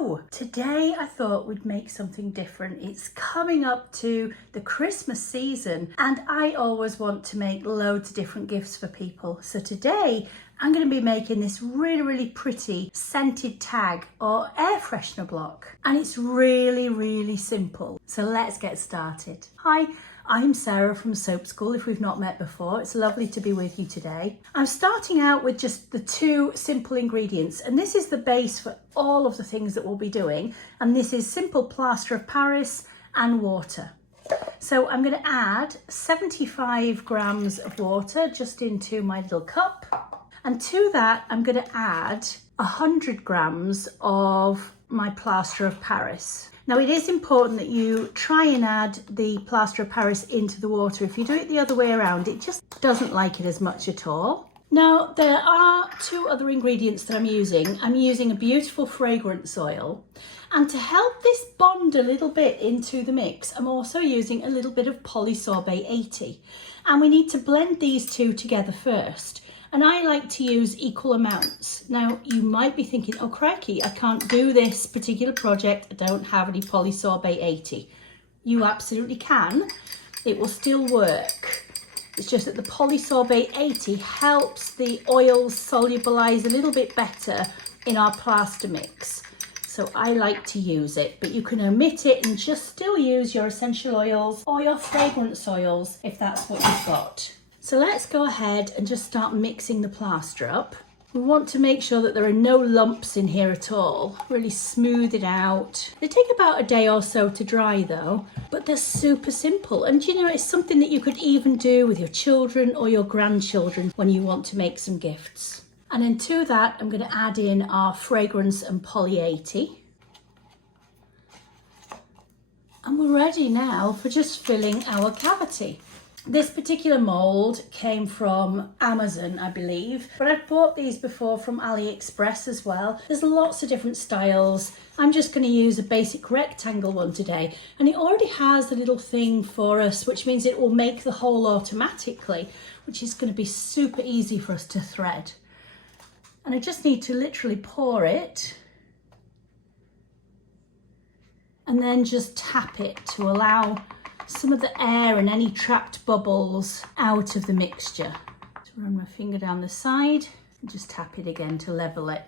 So today I thought we'd make something different. It's coming up to the Christmas season and I always want to make loads of different gifts for people. So today I'm going to be making this really pretty scented tag or air freshener block, and it's really simple. So let's get started. Hi, I'm Sarah from Soap School, if we've not met before. It's lovely to be with you today. I'm starting out with just the 2 simple ingredients, and this is the base for all of the things that we'll be doing, and this is simple plaster of Paris and water. So I'm going to add 75 grams of water just into my little cup. And to that, I'm going to add 100 grams of my plaster of Paris. Now, it is important that you try and add the plaster of Paris into the water. If you do it the other way around, it just doesn't like it as much at all. Now, there are 2 other ingredients that I'm using. I'm using a beautiful fragrance oil. And to help this bond a little bit into the mix, I'm also using a little bit of polysorbate 80. And we need to blend these 2 together first. And I like to use equal amounts. Now, you might be thinking, oh crikey, I can't do this particular project. I don't have any polysorbate 80. You absolutely can. It will still work. It's just that the polysorbate 80 helps the oils solubilize a little bit better in our plaster mix. So I like to use it, but you can omit it and just still use your essential oils or your fragrance oils if that's what you've got. So let's go ahead and just start mixing the plaster up. We want to make sure that there are no lumps in here at all. Really smooth it out. They take about a day or so to dry though, but they're super simple. And you know, it's something that you could even do with your children or your grandchildren when you want to make some gifts. And then to that, I'm going to add in our fragrance and poly 80. And we're ready now for just filling our cavity. This particular mould came from Amazon, I believe, but I've bought these before from AliExpress as well. There's lots of different styles. I'm just going to use a basic rectangle one today, and it already has a little thing for us, which means it will make the hole automatically, which is going to be super easy for us to thread. And I just need to literally pour it and then just tap it to allow some of the air and any trapped bubbles out of the mixture. So run my finger down the side and just tap it again to level it.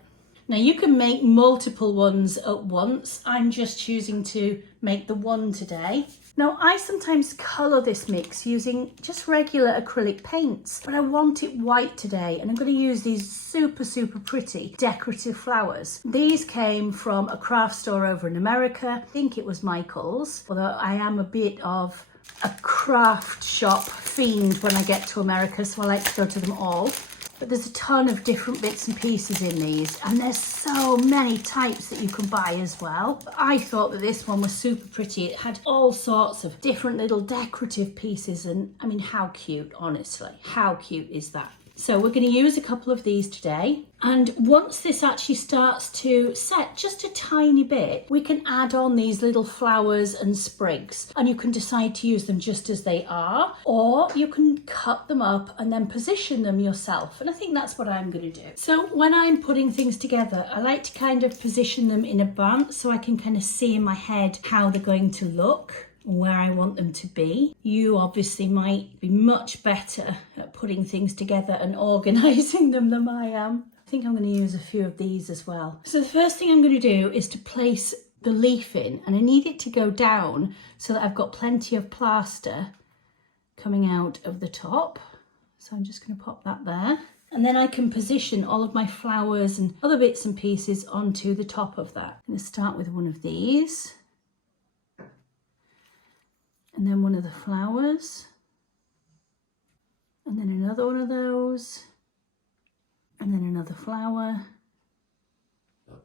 Now you can make multiple ones at once. I'm just choosing to make the one today. Now I sometimes colour this mix using just regular acrylic paints, but I want it white today, and I'm going to use these super pretty decorative flowers. These came from a craft store over in America. I think it was Michael's, although I am a bit of a craft shop fiend when I get to America, so I like to go to them all. But there's a ton of different bits and pieces in these, and there's so many types that you can buy as well. But I thought that this one was super pretty. It had all sorts of different little decorative pieces, and I mean, how cute, honestly. How cute is that? So we're going to use a couple of these today, and once this actually starts to set just a tiny bit, we can add on these little flowers and sprigs, and you can decide to use them just as they are, or you can cut them up and then position them yourself, and I think that's what I'm going to do. So when I'm putting things together, I like to kind of position them in advance so I can kind of see in my head how they're going to look, where I want them to be. You obviously might be much better at putting things together and organising them than I am. I think I'm going to use a few of these as well. So the first thing I'm going to do is to place the leaf in, and I need it to go down so that I've got plenty of plaster coming out of the top. So I'm just going to pop that there. And then I can position all of my flowers and other bits and pieces onto the top of that. I'm going to start with one of these. And then one of the flowers, and then another one of those, and then another flower.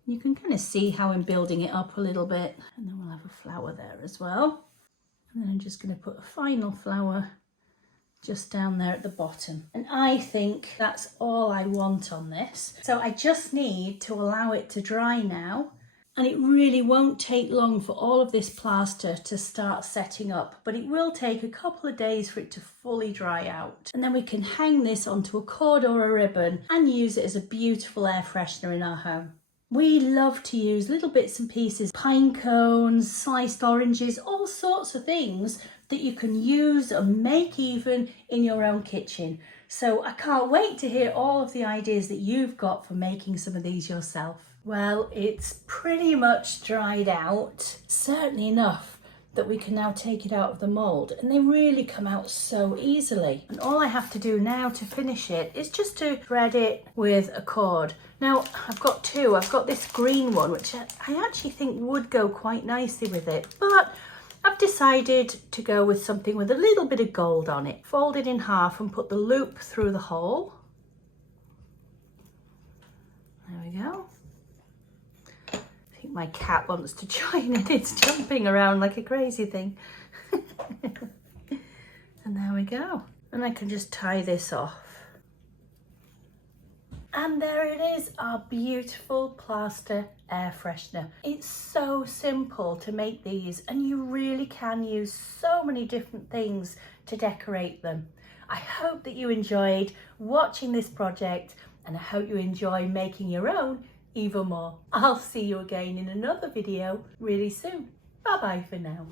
You can kind of see how I'm building it up a little bit, and then we'll have a flower there as well. And then I'm just going to put a final flower just down there at the bottom. And I think that's all I want on this. So I just need to allow it to dry now. And it really won't take long for all of this plaster to start setting up, but it will take a couple of days for it to fully dry out. And then we can hang this onto a cord or a ribbon and use it as a beautiful air freshener in our home. We love to use little bits and pieces, pine cones, sliced oranges, all sorts of things that you can use and make even in your own kitchen. So I can't wait to hear all of the ideas that you've got for making some of these yourself. Well, it's pretty much dried out, certainly enough that we can now take it out of the mould, and they really come out so easily. And all I have to do now to finish it is just to thread it with a cord. Now I've got two. I've got this green one, which I actually think would go quite nicely with it, but I've decided to go with something with a little bit of gold on it. Fold it in half and put the loop through the hole. There we go. I think my cat wants to join in. It's jumping around like a crazy thing. And there we go. And I can just tie this off. And there it is, our beautiful plaster air freshener. It's so simple to make these, and you really can use so many different things to decorate them. I hope that you enjoyed watching this project, and I hope you enjoy making your own even more. I'll see you again in another video really soon. Bye bye for now.